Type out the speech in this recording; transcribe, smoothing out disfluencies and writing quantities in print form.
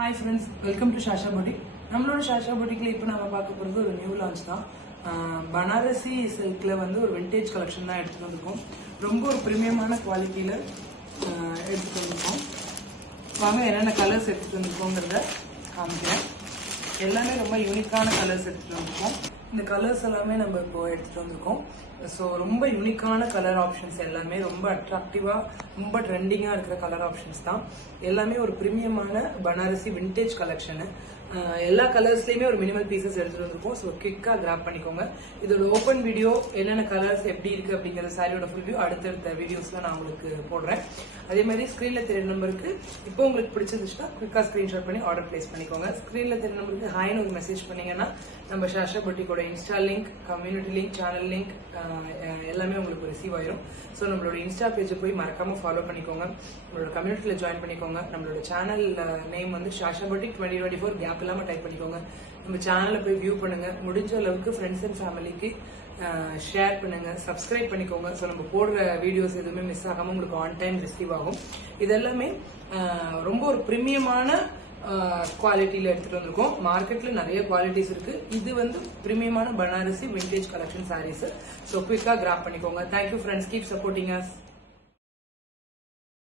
Hi friends, welcome to Shasha Boutique. நம்மளோட ஷாஷா பூட்டிக்ல இப்போ நாம பார்க்க போறது ஒரு நியூ லான்ச் தான். பனாரசி சில்க்ல வந்து ஒரு விண்டேஜ் கலெக்ஷன் தான் எடுத்துட்டு வந்திருக்கோம். ரொம்ப ஒரு பிரீமியமான குவாலிட்டியில எடுத்துட்டு வந்திருக்கோம். வாங்க என்னென்ன கலர்ஸ் எடுத்துட்டு வந்திருக்கோங்கிறத காமிக்கிறேன். எல்லாமே ரொம்ப யூனிக்கான கலர்ஸ் எடுத்துட்டு வந்திருக்கோம். இந்த கலர்ஸ் எல்லாமே நம்ம இப்போ எடுத்துட்டு வந்திருக்கோம். ஸோ ரொம்ப யூனிக்கான கலர் ஆப்ஷன்ஸ் எல்லாமே ரொம்ப அட்ராக்டிவா ரொம்ப ட்ரெண்டிங்கா இருக்கிற கலர் ஆப்ஷன்ஸ் தான். எல்லாமே ஒரு பிரீமியமான பனாரசி விண்டேஜ் கலெக்ஷனு. எல்லா கலர்ஸ்லயுமே ஒரு மினிமல் பீசஸ் எடுத்துட்டு வந்திருக்கோம். ஸோ குவிக்கா கிராப் பண்ணிக்கோங்க. இதோட ஓப்பன் வீடியோ என்னென்ன கலர்ஸ் எப்படி இருக்கு அப்படிங்கிற சாரியோட ஃபுல் வியூ அடுத்தடுத்த வீடியோஸ்ல நான் உங்களுக்கு போடுறேன். அதே மாதிரி ஸ்கிரீன்ல தெரிய நம்பருக்கு இப்போ உங்களுக்கு பிடிச்சிருந்துச்சுன்னா குவிக்கா ஸ்கிரீன்ஷாட் பண்ணி ஆர்டர் பிளேஸ் பண்ணிக்கோங்க. ஸ்கிரீன்ல தெரிய நம்பருக்கு ஹாய்னு ஒரு மெசேஜ் பண்ணீங்கன்னா நம்ம ஷாஷா பூட்டிக்கோட insta link, community link, channel link எல்லாமே உங்களுக்கு ரிசீவ் ஆயிரும். ஸோ நம்மளோட இன்ஸ்டா பேஜை போய் மறக்காம ஃபாலோ பண்ணிக்கோங்க. நம்மளோட கம்யூனிட்டியில ஜாயின் பண்ணிக்கோங்க. நம்மளோட சேனல் நேம் வந்து ஷாஷா பூட்டிக் 2024 கேப் இல்லாம டைப் பண்ணிக்கோங்க. நம்ம சேனலை போய் வியூ பண்ணுங்க. முடிஞ்ச அளவுக்கு ஃப்ரெண்ட்ஸ் அண்ட் ஃபேமிலிக்கு ஷேர் பண்ணுங்க, சப்ஸ்கிரைப் பண்ணிக்கோங்க. ஸோ நம்ம போடுற வீடியோஸ் எதுவுமே மிஸ் ஆகாம உங்களுக்கு ஆன் டைம் ரிசீவ் ஆகும். இதெல்லாமே ரொம்ப ஒரு பிரீமியமான குவாலிட்டியில எடுத்துட்டு வந்திருக்கோம். மார்க்கெட்ல நிறைய குவாலிட்டிஸ் இருக்கு. இது வந்து பிரீமியமான Banarasi vintage collection saris. So குவிக்கா கிராப் பண்ணிக்கோங்க. Thank you friends, keep supporting as.